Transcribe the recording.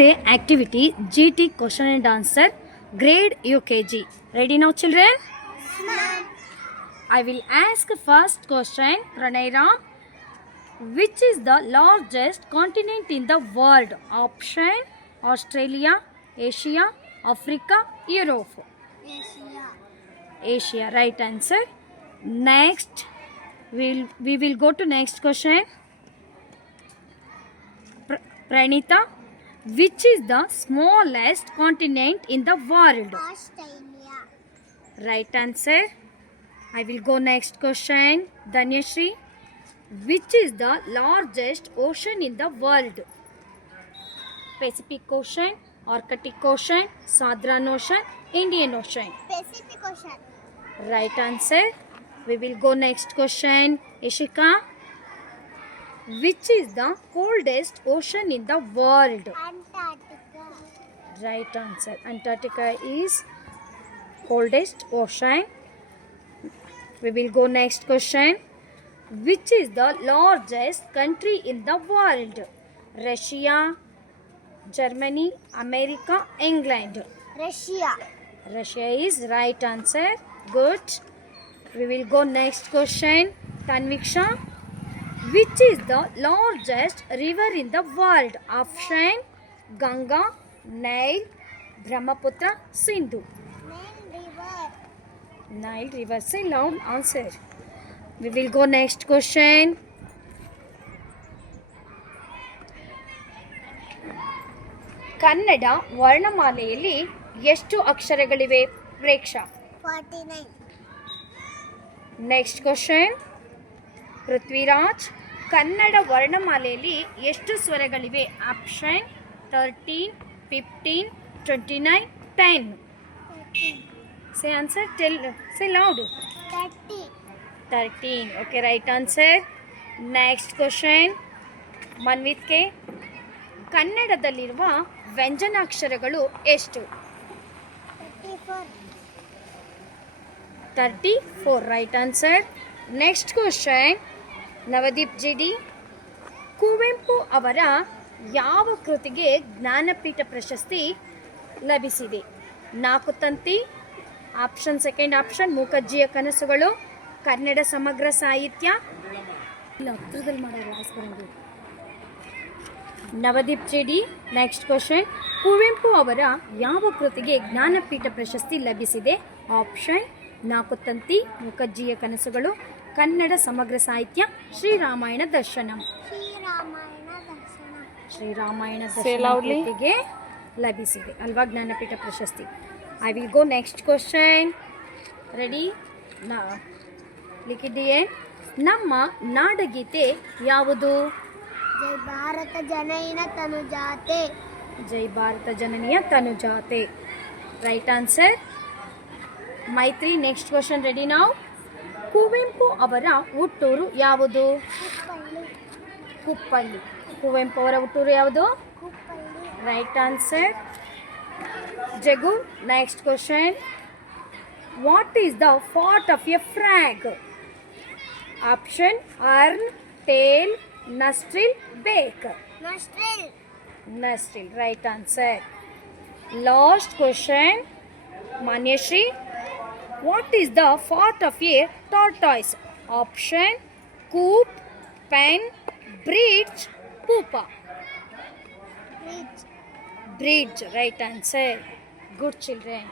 Today activity GT question and answer grade UKG. Ready now children? I will ask first question. Pranay Ram. Which is the largest continent in the world? Option Australia, Asia, Africa, Europe. Asia. Right answer. Next we will go to next question. Pranita. Which is the smallest continent in the world? Australia. Right answer. I will go next question. Dhanyashri. Which is the largest ocean in the world? Pacific Ocean, Arctic Ocean, Southern Ocean, Indian Ocean. Pacific Ocean. Right answer. We will go next question. Ishika. Which is the coldest ocean in the world? Antarctica. Right answer. Antarctica is coldest ocean. We will go next question. Which is the largest country in the world? Russia, Germany, America, England. Russia. Russia is right answer. Good. We will go next question. Tanviksha. Which is the largest river in the world? Option Ganga, Nile, Brahmaputra, Sindhu. Nile River. Nile River. Say loud answer. We will go next question. Kannada ವರ್ಣಮಾಲೆಯಲ್ಲಿ ಎಷ್ಟು ಅಕ್ಷರಗಳಿವೆ? Preksha. 49. Next question. Prithviraj. Kannada ವರ್ಣಮಾಲೆಯಲ್ಲಿ ಎಷ್ಟು ಸ್ವರಗಳಿವೆ? Option 13, 15, 29, 10. 13. Say answer. Say loud. 30. 13. Okay, right answer. Next question. Manvith K. ಕನ್ನಡದಲ್ಲಿರುವ ವ್ಯಂಜನಾಕ್ಷರಗಳು ಎಷ್ಟು? 34. 34. Right answer. Next question. Navdeep ಜಿಡಿ. ಕುವೆಂಪು ಅವರ ಯಾವ ಕೃತಿಗೆ ಜ್ಞಾನಪೀಠ ಪ್ರಶಸ್ತಿ ಲಭಿಸಿದೆ? ನಾಲ್ಕು ತಂತಿ, ಆಪ್ಷನ್ ಸೆಕೆಂಡ್ ಆಪ್ಷನ್ ಮೂಕಜ್ಜಿಯ ಕನಸುಗಳು, ಕನ್ನಡ ಸಮಗ್ರ ಸಾಹಿತ್ಯ. ಹತ್ರದಲ್ಲಿ ಮಾಡೋರು. Navdeep GD. Next question. Kuvempu ಅವರ ಯಾವ ಕೃತಿಗೆ ಜ್ಞಾನಪೀಠ ಪ್ರಶಸ್ತಿ ಲಭಿಸಿದೆ? ಆಪ್ಷನ್ ನಾಲ್ಕು ತಂತಿ, ಮೂಕಜ್ಜಿಯ ಕನಸುಗಳು, ಕನ್ನಡ ಸಮಗ್ರ ಸಾಹಿತ್ಯ, ಶ್ರೀರಾಮಾಯಣ ದರ್ಶನಂ. ಶ್ರೀರಾಮಾಯಣ ದರ್ಶನ ಕೃತಿಗೆ ಲಭಿಸಿದೆ ಅಲ್ವಾ ಜ್ಞಾನಪೀಠ ಪ್ರಶಸ್ತಿ. I will go next question. Ready? ಲಿಖಿದಿಯೇ. ನಮ್ಮ ನಾಡಗೀತೆ ಯಾವುದು? ಜೈ ಭಾರತ ಜನನಿಯ ತನುಜಾತೆ. ಜೈ ಭಾರತ ಜನನಿಯ ತನುಜಾತೆ. Right answer. Maitri. Next question. Ready ನಾವು. ಕುವೆಂಪು ಅವರ ಹುಟ್ಟೂರು ಯಾವುದು? ಹುಪ್ಪಳ್ಳಿ. ಕುವೆಂಪು ಅವರ ಹುಟ್ಟೂರು ಯಾವುದು? Right answer. Jagu. Next question. What is the part of a frog? Option arm, tail, nostril, beak. Nostril. Nostril. Right answer. Last question. Manyashri. What is the part of a tortoise? Option coop, pen, bridge, pupa. Bridge. Bridge. Right answer. Good children.